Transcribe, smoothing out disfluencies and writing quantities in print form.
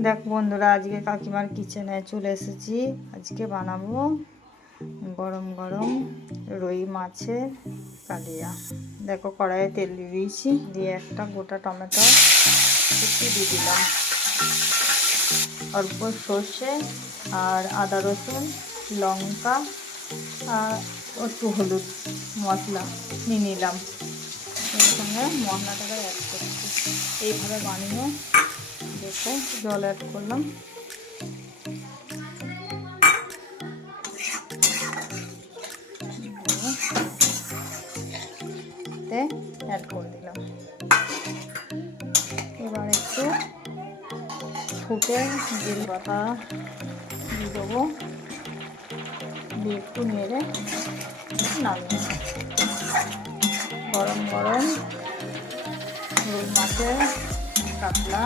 দেখ বন্ধুরা, আজকে কাকিমার কিচেনে চলে এসেছি। আজকে বানাবো গরম গরম রুই মাছের কালিয়া। দেখো, কড়াইয়ে তেল দিয়ে দিয়েছি, দিয়ে একটা গোটা টমেটো একটু দিয়ে দিলাম, অল্প সর্ষে আর আদা রসুন লঙ্কা আর একটু হলুদ মশলা নিয়ে নিলাম। এর সঙ্গে মশলাটাকে অ্যাড করছি। এইভাবে বানিয়ে দেখো, জল অ্যাড করলাম, অ্যাড করে দিলাম। এবার একটু ফুটে জিরে বাটা দিয়ে দেবো, দিয়ে একটু নেড়ে নামিয়ে গরম গরম রুই মাছের কাতলা